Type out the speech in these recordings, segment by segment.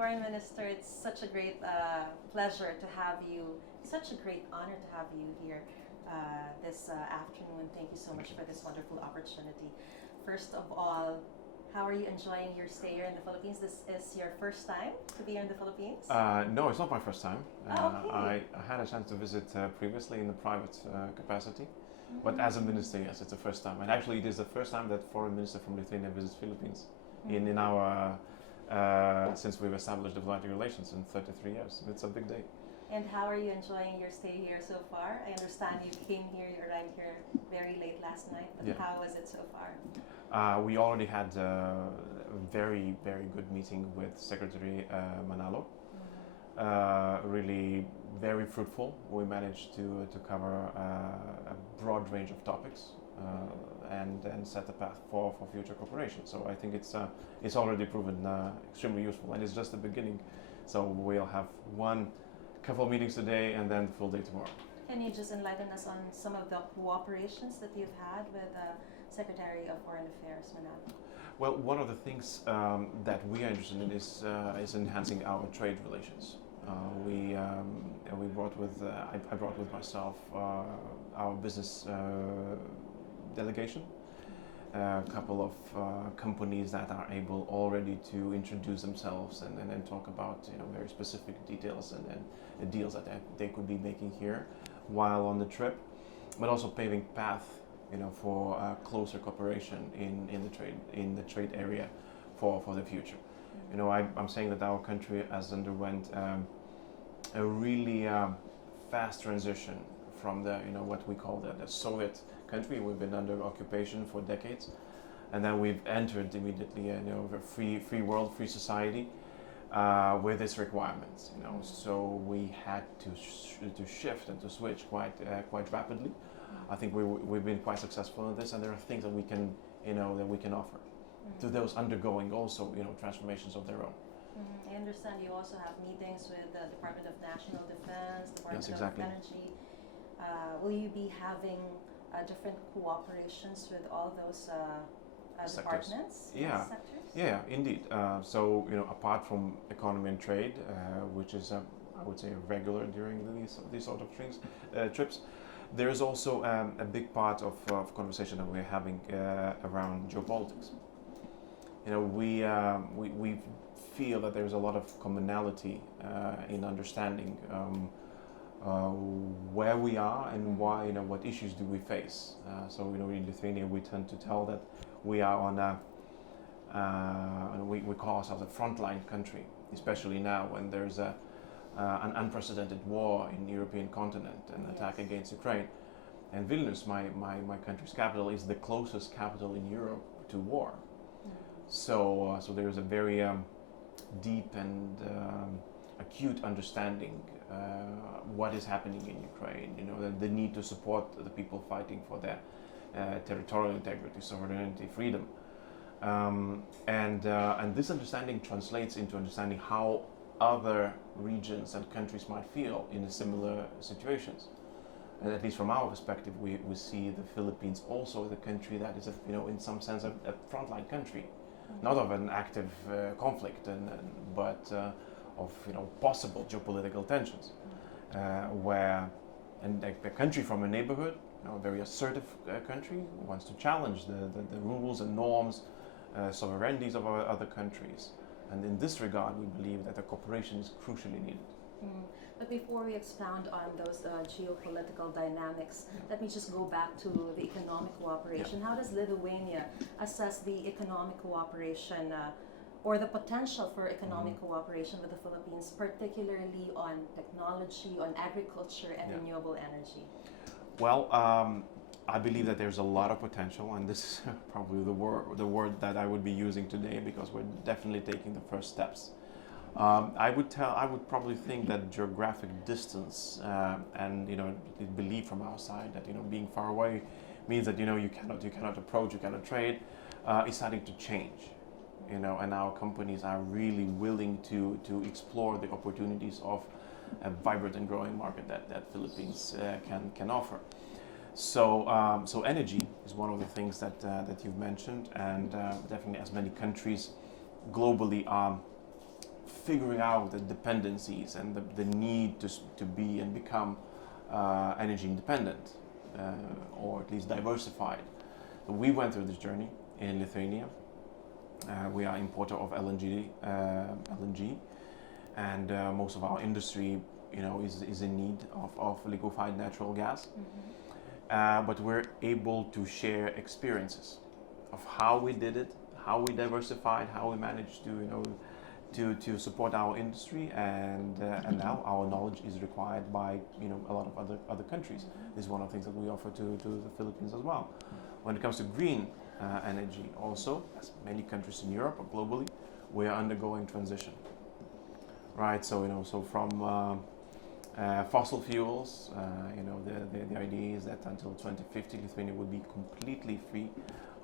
Foreign Minister, it's such a great pleasure to have you, such a great honor to have you here this afternoon. Thank you so much for this wonderful opportunity. First of all, how are you enjoying your stay here in the Philippines? This is your first time to be here in the Philippines? No, it's not my first time. Okay. I had a chance to visit previously in the private capacity, but as a minister, yes, it's the first time. And actually, it is the first time that foreign minister from Lithuania visits Philippines in our since we've established diplomatic relations in 33 years. It's a big day. And how are you enjoying your stay here so far? I understand you came here, you arrived here very late last night, but how was it so far? We already had a very, very good meeting with Secretary Manalo. Really very fruitful. We managed to cover a broad range of topics and set the path for future cooperation. So I think it's already proven extremely useful, and it's just the beginning. So we'll have one couple of meetings today and then full day tomorrow. Can you just enlighten us on some of the cooperations that you've had with Secretary of Foreign Affairs Manalo? Well, one of the things that we are interested in is enhancing our trade relations. We brought with I brought with myself our business delegation, a couple of companies that are able already to introduce themselves and then talk about very specific details and deals that they could be making here while on the trip, but also paving path for closer cooperation in the trade area for the future. I'm saying that our country has underwent a really fast transition from the what we call the Soviet country. We've been under occupation for decades, and then we've entered immediately a free world, free society with its requirements. So we had to shift and to switch quite rapidly. I think we've been quite successful in this, and there are things that we can offer to those undergoing also transformations of their own. I understand you also have meetings with the Department of National Defense, Department Yes, exactly. of Energy. Will you be having different cooperations with all those departments? Yeah. Sectors? Yeah, indeed. So apart from economy and trade, which is I would say regular during these sort of trips, there is also a big part of conversation that we're having around geopolitics. We feel that there's a lot of commonality in understanding where we are and why, what issues do we face. So in Lithuania we tend to tell that we are on we call ourselves a frontline country, especially now when there's an unprecedented war in the European continent, an attack against Ukraine. And Vilnius, my country's capital, is the closest capital in Europe to war. So there is a very deep and acute understanding what is happening in Ukraine. The need to support the people fighting for their territorial integrity, sovereignty, freedom, and this understanding translates into understanding how other regions and countries might feel in similar situations. And at least from our perspective, we see the Philippines also as a country that is, in some sense, a frontline country, not of an active conflict, but of possible geopolitical tensions, where a country from a neighborhood, a very assertive country, wants to challenge the rules and norms, sovereignties of our other countries. And in this regard, we believe that the cooperation is crucially needed. But before we expound on those geopolitical dynamics, let me just go back to the economic cooperation. How does Lithuania assess the economic cooperation or the potential for economic cooperation with the Philippines, particularly on technology, on agriculture, and renewable energy? Well, I believe that there's a lot of potential, and this is probably the word that I would be using today, because we're definitely taking the first steps. I would probably think that geographic distance and belief from our side that being far away means that you cannot approach, you cannot trade, is starting to change. And our companies are really willing to explore the opportunities of a vibrant and growing market that Philippines can offer. So energy is one of the things that you've mentioned, and definitely as many countries globally are figuring out the dependencies and the need to be and become energy independent, or at least diversified. So we went through this journey in Lithuania. We are importer of LNG, and most of our industry, is in need of liquefied natural gas. But we're able to share experiences of how we did it, how we diversified, how we managed to support our industry, and now our knowledge is required by a lot of other countries. This is one of the things that we offer to the Philippines as well. When it comes to green energy, also, as many countries in Europe or globally, we are undergoing transition. Right, so from fossil fuels, the idea is that until 2050, Lithuania would be completely free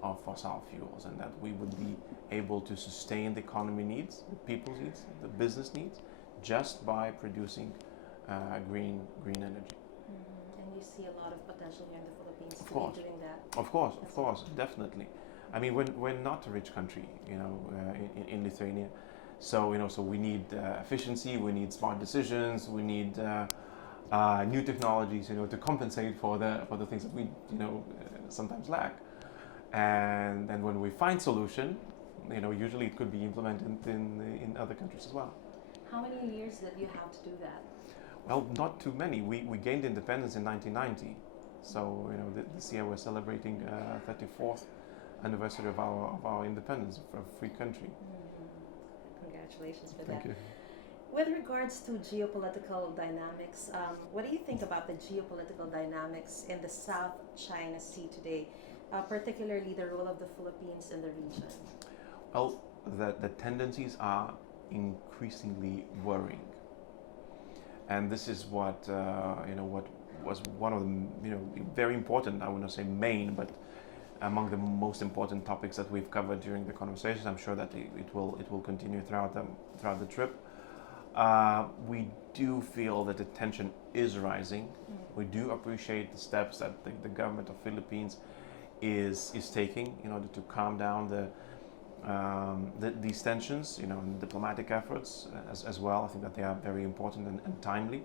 of fossil fuels, and that we would be able to sustain the economy needs, the people's needs, the business needs, just by producing green energy. And you see a lot of potential here in the Philippines Of course. doing that. Of course, definitely. I mean, we're not a rich country, in Lithuania. So we need efficiency, we need smart decisions, we need new technologies, to compensate for the things that we sometimes lack. And then when we find solution, usually it could be implemented in other countries as well. How many years did you have to do that? Well, not too many. We gained independence in 1990, so this year we're celebrating 34th anniversary of our independence for a free country. Congratulations for that. Thank you. With regards to geopolitical dynamics, what do you think about the geopolitical dynamics in the South China Sea today, particularly the role of the Philippines in the region? Well, the tendencies are increasingly worrying, and this is what what was one of the very important, I wouldn't say main, but among the most important topics that we've covered during the conversation. I'm sure that it will continue throughout the trip. We do feel that the tension is rising. We do appreciate the steps that the government of Philippines is taking in order to calm down these tensions, and diplomatic efforts as well. I think that they are very important and timely.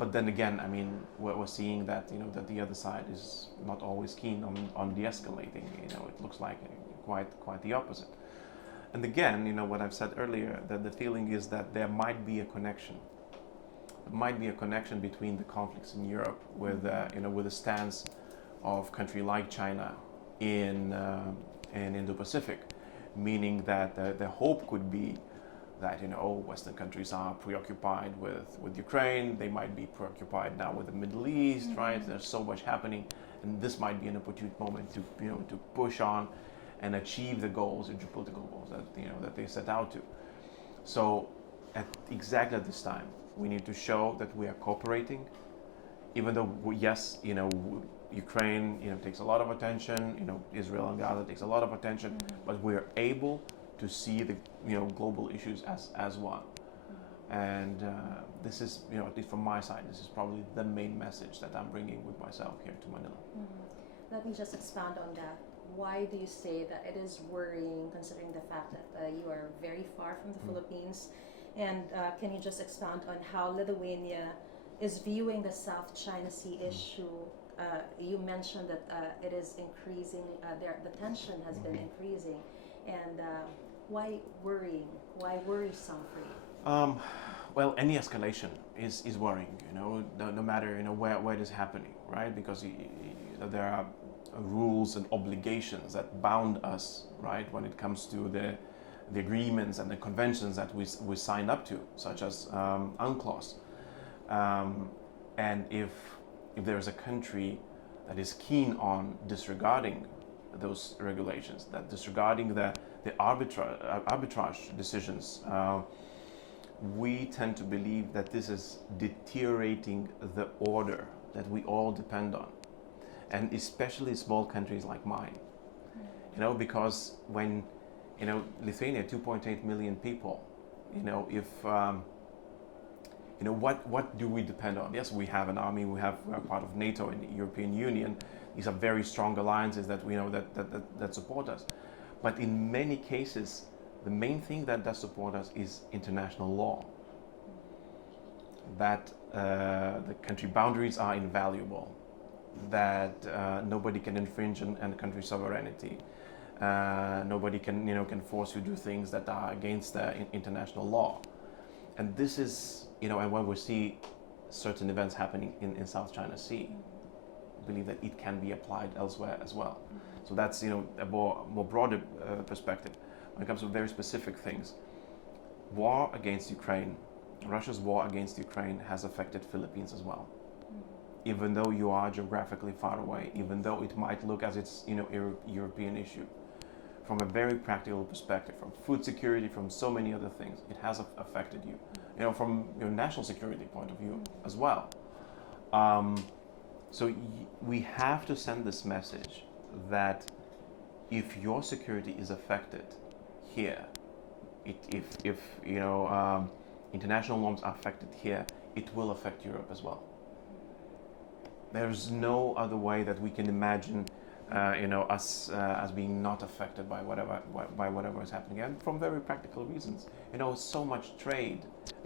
But then again, I mean, we're seeing that that the other side is not always keen on de-escalating. It looks like quite the opposite. And again, what I've said earlier, that the feeling is that there might be a connection. There might be a connection between the conflicts in Europe, with with the stance of a country like China in Indo-Pacific, meaning that the hope could be that Western countries are preoccupied with Ukraine. They might be preoccupied now with the Middle East, right? There's so much happening, and this might be an opportune moment to to push on and achieve the goals, the geopolitical goals that they set out to. So, exactly at this time, we need to show that we are cooperating, even though yes, Ukraine takes a lot of attention. Israel and Gaza takes a lot of attention, but we're able to see the global issues as one. And this is, at least from my side, this is probably the main message that I'm bringing with myself here to Manila. Let me just expound on that. Why do you say that it is worrying, considering the fact that you are very far from the Philippines? And can you just expound on how Lithuania is viewing the South China Sea issue? You mentioned that it is increasing, the tension has been increasing. And why worrying? Why worrisome for you? Well, any escalation is worrying. No matter where it is happening, right? Because there are rules and obligations that bound us, right? When it comes to the agreements and the conventions that we signed up to, such as UNCLOS. And if there is a country that is keen on disregarding those regulations, that disregarding the arbitrage decisions, we tend to believe that this is deteriorating the order that we all depend on, and especially small countries like mine. Because when Lithuania, 2.8 million people, if what do we depend on? Yes, we have an army, we're part of NATO and the European Union. These are very strong alliances that we know that support us. But in many cases, The main thing that does support us is international law. That the country boundaries are invaluable. That nobody can infringe on a country's sovereignty. Nobody can force you to do things that are against international law. And this is, and when we see certain events happening in South China Sea, I believe that it can be applied elsewhere as well. So that's, a more broader perspective. When it comes to very specific things, war against Ukraine, Russia's war against Ukraine has affected Philippines as well. Even though you are geographically far away, even though it might look as it's, European issue. From a very practical perspective, from food security, from so many other things, it has affected you. From your national security point of view as well. So we have to send this message that if your security is affected here, if international norms are affected here, it will affect Europe as well. There's no other way that we can imagine us as being not affected by whatever is happening, and from very practical reasons. So much trade,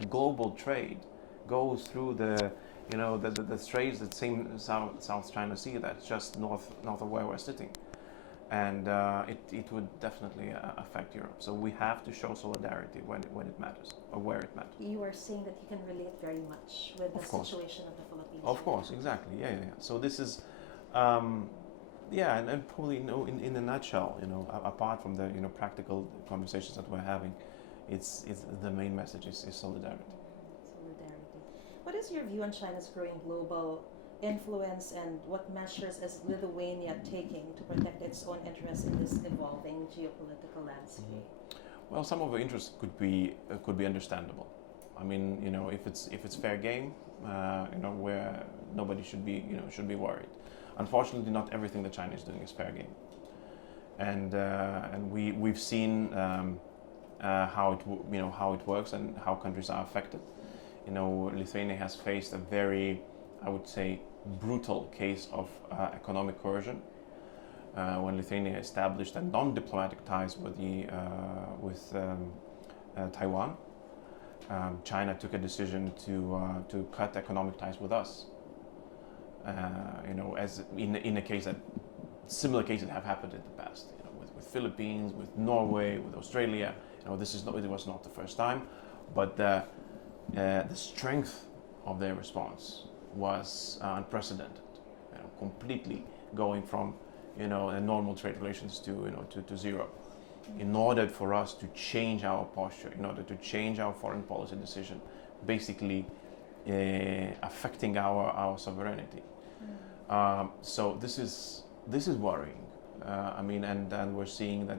global trade, goes through the straits, the same South China Sea that's just north of where we're sitting, and it would definitely affect Europe. So we have to show solidarity when it matters, or where it matters. You are saying that you can relate very much with the situation of the Philippines. Of course, exactly. Yeah. So this is, and probably in a nutshell, apart from the practical conversations that we're having, it's the main message is solidarity. Solidarity. What is your view on China's growing global influence, and what measures is Lithuania taking to protect its own interests in this evolving geopolitical landscape? Well, some of the interests could be understandable. I mean, if it's fair game, where nobody should be worried. Unfortunately, not everything that China is doing is fair game, and we've seen how it works and how countries are affected. Lithuania has faced a very, I would say, brutal case of economic coercion when Lithuania established a non-diplomatic ties with Taiwan. China took a decision to cut economic ties with us. As in a case that similar cases have happened in the past, with Philippines, with Norway, with Australia. It was not the first time, but the strength of their response was unprecedented. Completely going from normal trade relations to zero. In order for us to change our posture, in order to change our foreign policy decision, basically affecting our sovereignty. So this is worrying. And we're seeing that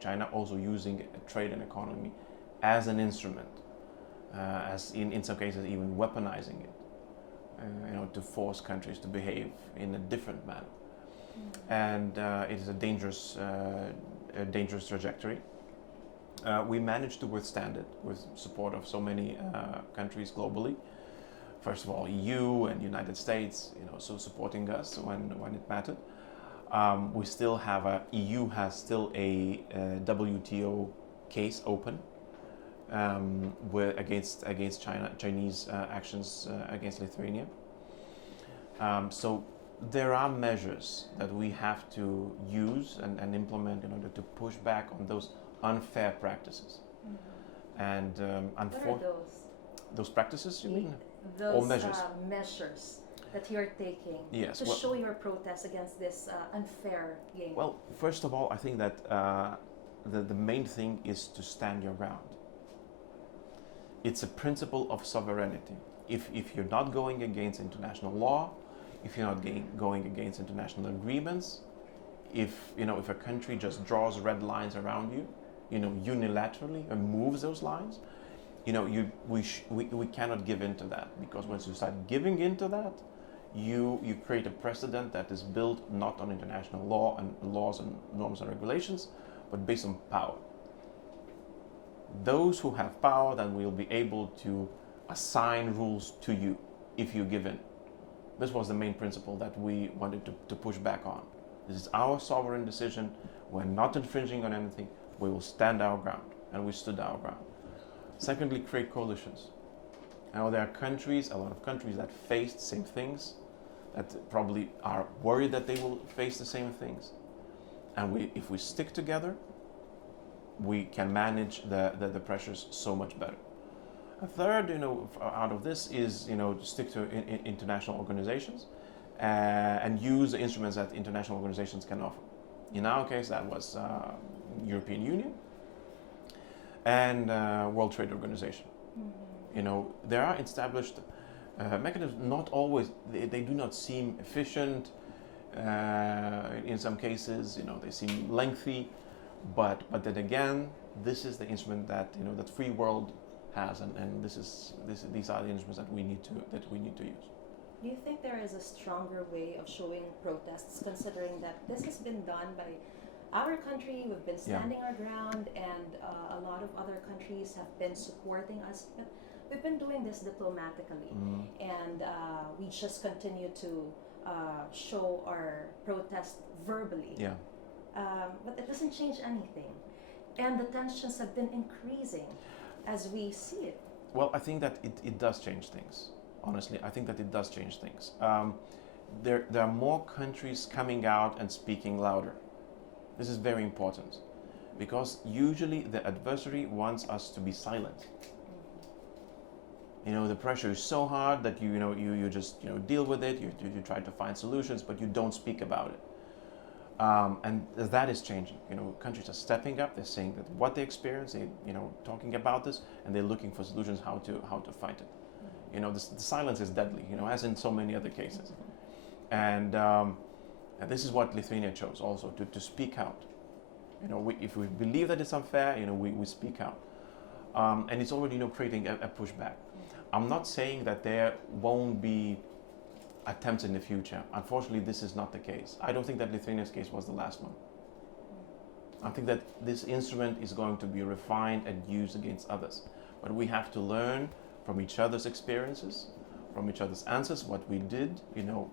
China also using trade and economy as an instrument, as in some cases even weaponizing it, to force countries to behave in a different manner. And it is a dangerous trajectory. We managed to withstand it with support of so many countries globally. First of all, EU and United States, so supporting us when it mattered. We still have EU has still a WTO case open against Chinese actions against Lithuania. So there are measures that we have to use and implement in order to push back on those unfair practices. And what are those practices, you mean? Those or measures? Measures that you're taking to show your protest against this unfair game. Well, first of all, I think that the main thing is to stand your ground. It's a principle of sovereignty. If you're not going against international law, if you're not going against international agreements, if a country just draws red lines around you, unilaterally and moves those lines, we cannot give in to that, because once you start giving in to that, you create a precedent that is built not on international law and laws and norms and regulations, but based on power. Those who have power then will be able to assign rules to you if you give in. This was the main principle that we wanted to push back on. This is our sovereign decision. We're not infringing on anything. We will stand our ground. and we stood our ground. Secondly, create coalitions. Now there are countries, a lot of countries that face the same things, that probably are worried that they will face the same things. And if we stick together, we can manage the pressures so much better. A third, out of this is, to stick to international organizations and use the instruments that international organizations can offer. In our case, that was European Union and World Trade Organization. Mm-hmm. There are established mechanisms. Not always, they do not seem efficient. In some cases, they seem lengthy. But then again, this is the instrument that that free world has, and these are the instruments that we need to use. Do you think there is a stronger way of showing protests, considering that this has been done by our country? We've been standing our ground, and a lot of other countries have been supporting us. But we've been doing this diplomatically, and we just continue to show our protest verbally. Yeah. But it doesn't change anything, and the tensions have been increasing as we see it. Well, I think that it does change things. Honestly, I think that it does change things. There are more countries coming out and speaking louder. This is very important, because usually the adversary wants us to be silent. The pressure is so hard that you just deal with it. You try to find solutions, but you don't speak about it. And that is changing. Countries are stepping up. They're saying that what they experience, talking about this, and they're looking for solutions how to fight it. The silence is deadly. As in so many other cases. And this is what Lithuania chose also, to speak out. If we believe that it's unfair, we speak out. And it's already creating a pushback. I'm not saying that there won't be attempts in the future. Unfortunately, this is not the case. I don't think that Lithuania's case was the last one. I think that this instrument is going to be refined and used against others. But we have to learn from each other's experiences, from each other's answers, what we did.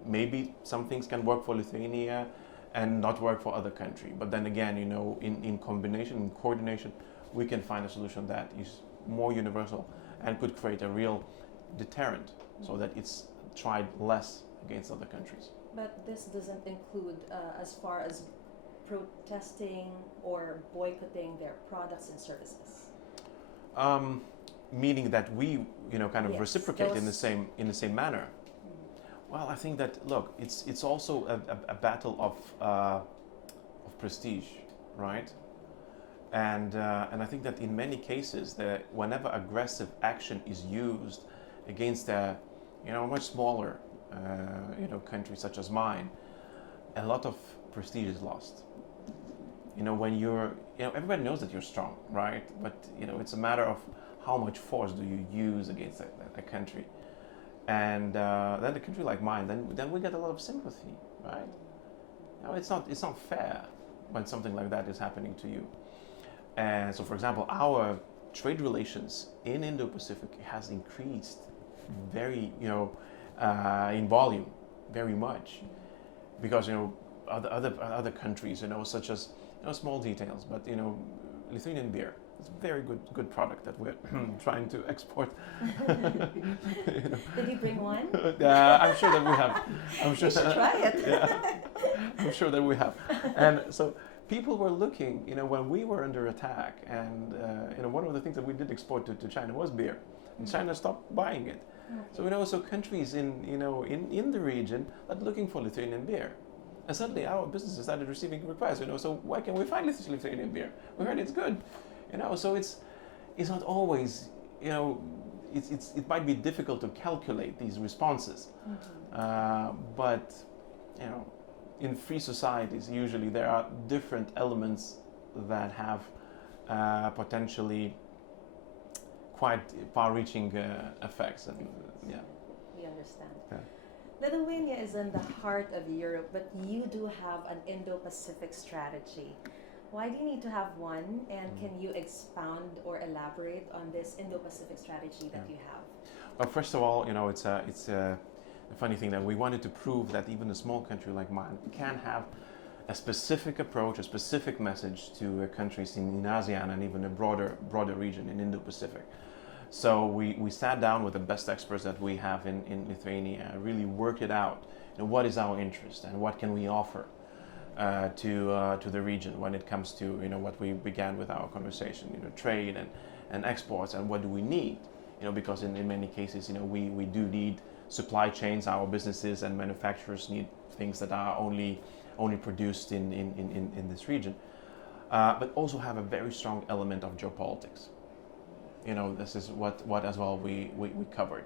Maybe some things can work for Lithuania and not work for other country. But then again, in combination, in coordination, we can find a solution that is more universal and could create a real deterrent, so that it's tried less against other countries. But this doesn't include as far as protesting or boycotting their products and services. Meaning that we, kind of Yes, reciprocate in the same manner. Well, I think that it's also a battle of prestige, right? And I think that in many cases, whenever aggressive action is used against a much smaller country such as mine, a lot of prestige is lost. When you're, everybody knows that you're strong, right? But it's a matter of how much force do you use against a country. And then a country like mine, then we get a lot of sympathy, right? It's not fair when something like that is happening to you. And so, for example, our trade relations in Indo-Pacific has increased very, in volume, very much, because other countries, such as small details, but Lithuanian beer. It's a very good product that we're trying to export. Did you bring one? I'm sure that we have. I'm sure You should try it. Yeah, I'm sure that we have. And so people were looking, when we were under attack, and one of the things that we did export to China was beer, and China stopped buying it. Okay. So so countries in the region are looking for Lithuanian beer. And suddenly our businesses started receiving requests, so why can't we find Lithuanian beer? We heard it's good. So it's not always, it might be difficult to calculate these responses. But, in free societies, usually there are different elements that have potentially quite far-reaching effects. And yeah. We understand. Yeah. Lithuania is in the heart of Europe, but you do have an Indo-Pacific strategy. Why do you need to have one, and can you expound or elaborate on this Indo-Pacific strategy that you have? Well, first of all, it's a funny thing that we wanted to prove that even a small country like mine can have a specific approach, a specific message to countries in ASEAN and even a broader region in Indo-Pacific. So we sat down with the best experts that we have in Lithuania, really worked it out. What is our interest and what can we offer to the region when it comes to what we began with our conversation, trade and exports, and what do we need? Because in many cases, we do need supply chains. Our businesses and manufacturers need things that are only produced in this region, but also have a very strong element of geopolitics. This is what as well we covered.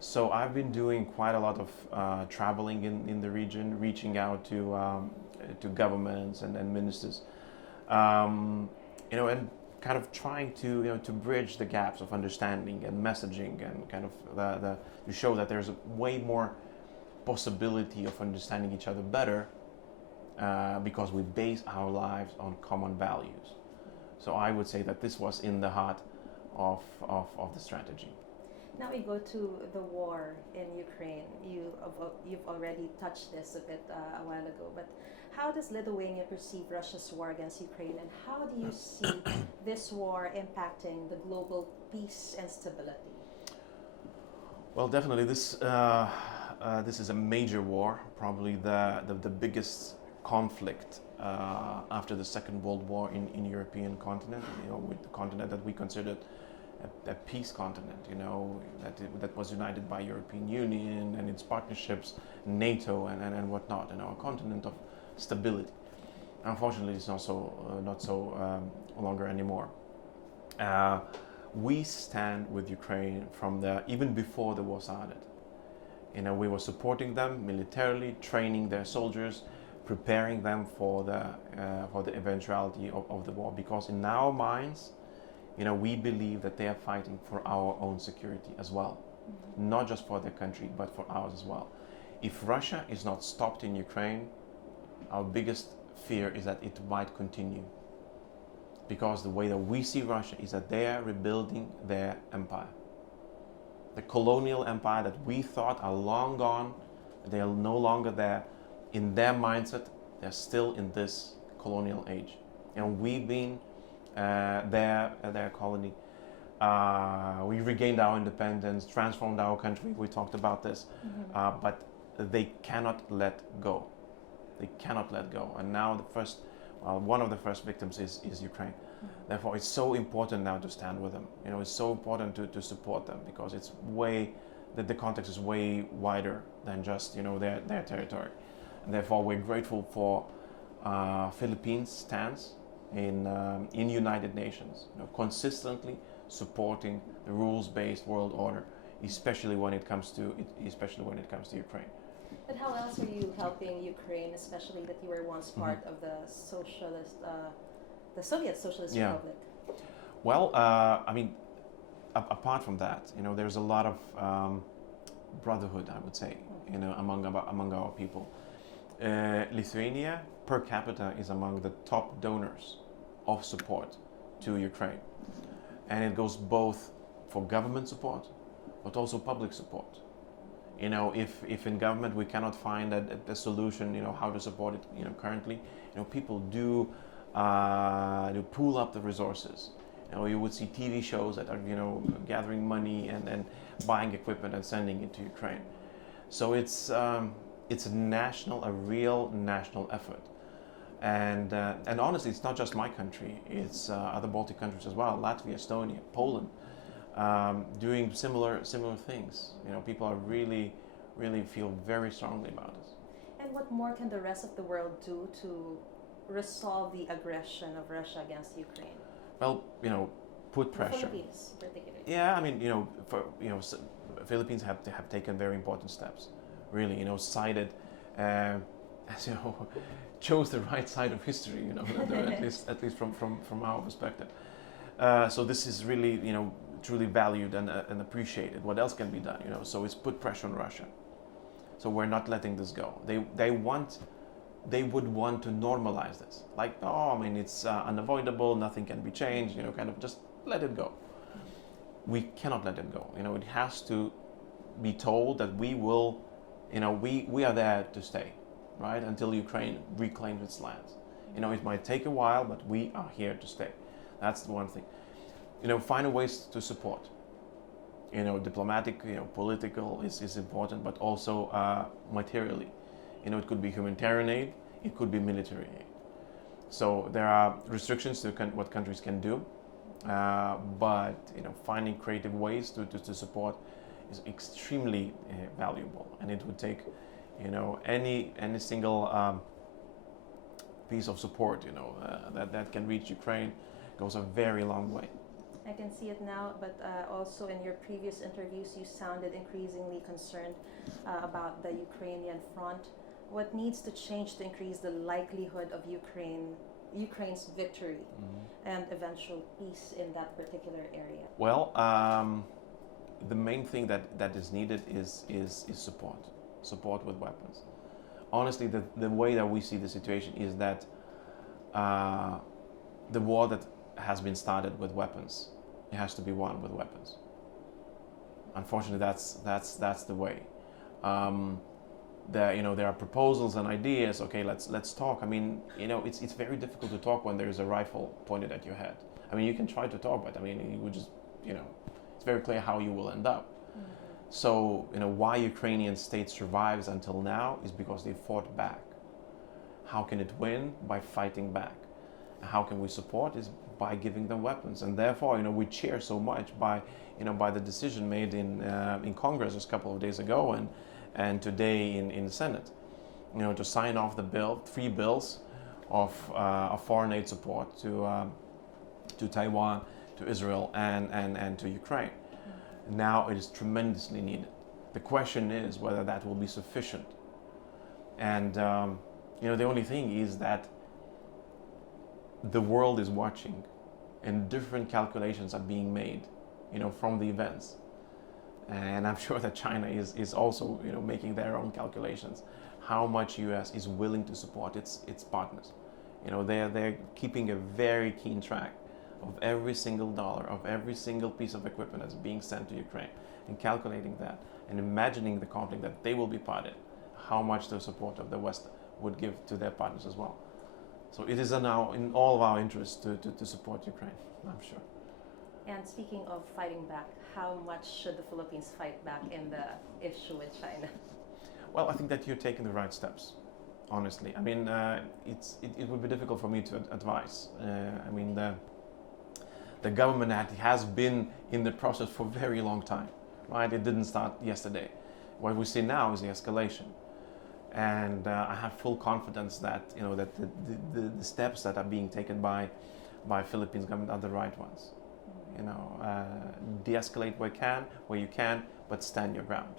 So I've been doing quite a lot of traveling in the region, reaching out to governments and ministers, and kind of trying to bridge the gaps of understanding and messaging, and kind of to show that there's a way more possibility of understanding each other better, because we base our lives on common values. So I would say that this was in the heart of the strategy. Now we go to the war in Ukraine. You've already touched this a bit a while ago, but how does Lithuania perceive Russia's war against Ukraine, and how do you see this war impacting the global peace and stability? Well, definitely this is a major war, probably the biggest conflict after the Second World War in European continent. With the continent that we considered a peace continent, that was united by European Union and its partnerships, NATO and whatnot, a continent of stability. Unfortunately, it's also not so longer anymore. We stand with Ukraine from even before the war started. We were supporting them militarily, training their soldiers, preparing them for the eventuality of the war, because in our minds, we believe that they are fighting for our own security as well, not just for their country, but for ours as well. If Russia is not stopped in Ukraine, our biggest fear is that it might continue, because the way that we see Russia is that they are rebuilding their empire. The colonial empire that we thought are long gone, they are no longer there. In their mindset, they're still in this colonial age, and we've been their colony. We regained our independence, transformed our country. We talked about this, but they cannot let go. They cannot let go. And now one of the first victims is Ukraine. Therefore, it's so important now to stand with them. It's so important to support them, because the context is way wider than just their territory. And therefore, we're grateful for Philippines' stance in United Nations, consistently supporting the rules-based world order, especially when it comes to Ukraine. But how else are you helping Ukraine, especially that you were once part of the Soviet Socialist Republic? Well, apart from that, there's a lot of brotherhood, I would say, among our people. Lithuania, per capita, is among the top donors of support to Ukraine, and it goes both for government support, but also public support. If in government we cannot find a solution, how to support it, currently, people do pool up the resources. You would see TV shows that are, gathering money and buying equipment and sending it to Ukraine. So it's a real national effort. And honestly, it's not just my country. It's other Baltic countries as well: Latvia, Estonia, Poland, doing similar things. People are really feel very strongly about this. And what more can the rest of the world do to resolve the aggression of Russia against Ukraine? Well, put pressure. The Philippines, particularly. Yeah, Philippines have taken very important steps. Really, sided, as chose the right side of history. At least from our perspective. So this is really, truly valued and appreciated. What else can be done? So it's put pressure on Russia. So we're not letting this go. They would want to normalize this. Like, it's unavoidable. Nothing can be changed. Kind of just let it go. We cannot let it go. It has to be told that we will. We are there to stay. right? Until Ukraine reclaims its lands. It might take a while, but we are here to stay. That's the one thing. Find ways to support. Diplomatic, political is important, but also materially. It could be humanitarian aid, it could be military aid. So there are restrictions to what countries can do, but finding creative ways to support is extremely valuable, and it would take any single piece of support that can reach Ukraine goes a very long way. I can see it now, but also in your previous interviews, you sounded increasingly concerned about the Ukrainian front. What needs to change to increase the likelihood of Ukraine's victory and eventual peace in that particular area? Well, the main thing that is needed is support with weapons. Honestly, the way that we see the situation is that the war that has been started with weapons, it has to be won with weapons. Unfortunately, that's the way. There are proposals and ideas. Okay, let's talk. I mean, it's very difficult to talk when there is a rifle pointed at your head. I mean, you can try to talk, but I mean, you would just, it's very clear how you will end up. So, why Ukrainian state survives until now is because they fought back. How can it win? By fighting back. And how can we support? Is by giving them weapons. And therefore, we cheer so much by the decision made in Congress just a couple of days ago and today in the Senate, to sign off the bill, 3 bills of foreign aid support to Taiwan, to Israel, and to Ukraine. Now it is tremendously needed. The question is whether that will be sufficient. And the only thing is that the world is watching, and different calculations are being made, from the events. And I'm sure that China is also, making their own calculations. How much U.S. is willing to support its partners. They're keeping a very keen track of every single dollar, of every single piece of equipment that's being sent to Ukraine, and calculating that, and imagining the conflict that they will be part in, how much the support of the West would give to their partners as well. So it is now in all of our interests to support Ukraine, I'm sure. And speaking of fighting back, how much should the Philippines fight back in the issue with China? Well, I think that you're taking the right steps, honestly. I mean, it would be difficult for me to advise. I mean, the government has been in the process for a very long time, right? It didn't start yesterday. What we see now is the escalation. And I have full confidence that that the steps that are being taken by Philippines government are the right ones. De-escalate where you can, but stand your ground.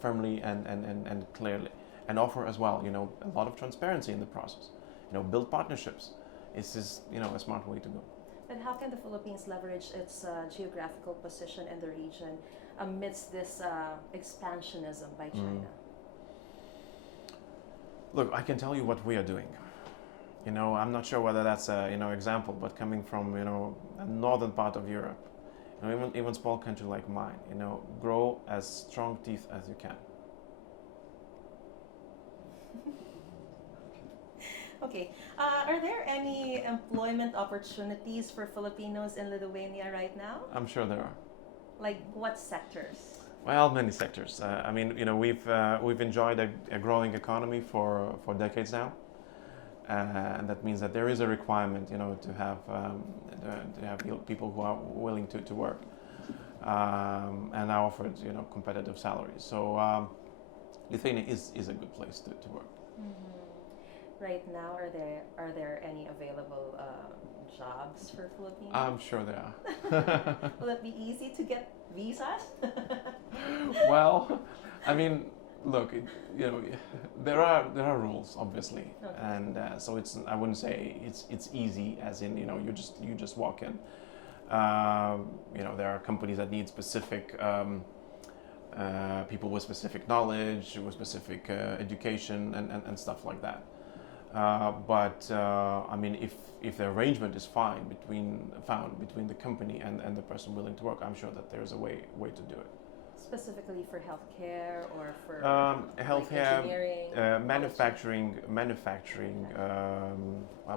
Firmly and clearly, and offer as well. A lot of transparency in the process. Build partnerships. It's just a smart way to go. But how can the Philippines leverage its geographical position in the region amidst this expansionism by China? Look, I can tell you what we are doing. I'm not sure whether that's a example, but coming from a northern part of Europe, even small country like mine, grow as strong teeth as you can. Okay. Are there any employment opportunities for Filipinos in Lithuania right now? I'm sure there are. Like what sectors? Well, many sectors. I mean, we've enjoyed a growing economy for decades now, and that means that there is a requirement, to have people who are willing to work, and are offered, competitive salaries. So Lithuania is a good place to work. Right now, are there any available jobs for Filipinos? I'm sure there are. Will it be easy to get visas? Well, I mean, look, there are rules, obviously, Okay. and so I wouldn't say it's easy, as in you just walk in. There are companies that need specific people with specific knowledge, with specific education, and stuff like that. But I mean, if the arrangement is fine between the company and the person willing to work, I'm sure that there's a way to do it. Specifically for healthcare or for Healthcare, engineering, manufacturing,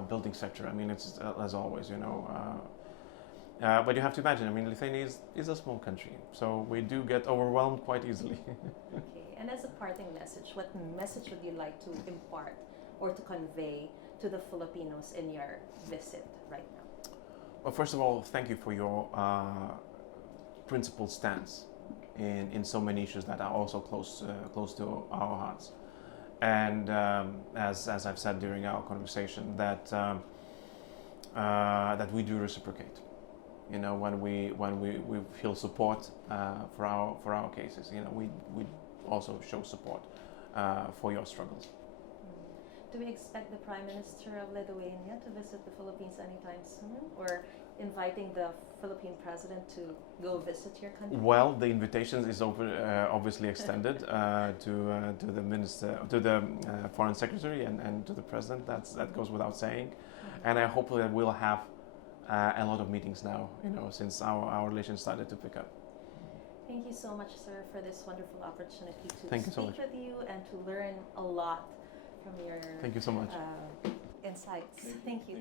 building sector. I mean, it's as always, but you have to imagine. I mean, Lithuania is a small country, so we do get overwhelmed quite easily. Okay, and as a parting message, what message would you like to impart or to convey to the Filipinos in your visit right now? Well, first of all, thank you for your principled stance in so many issues that are also close to our hearts. And as I've said during our conversation, that we do reciprocate. When we feel support for our cases, we also show support for your struggles. Do we expect the Prime Minister of Lithuania to visit the Philippines anytime soon, or inviting the Philippine President to go visit your country? Well, the invitation is obviously extended to the Minister, to the Foreign Secretary, and to the President. That goes without saying. Mm-hmm. And I hope that we'll have a lot of meetings now, since our relations started to pick up. Thank you so much, sir, for this wonderful opportunity to Thank you so speak much. with you and to learn a lot from your Thank you so much. insights. Thank you.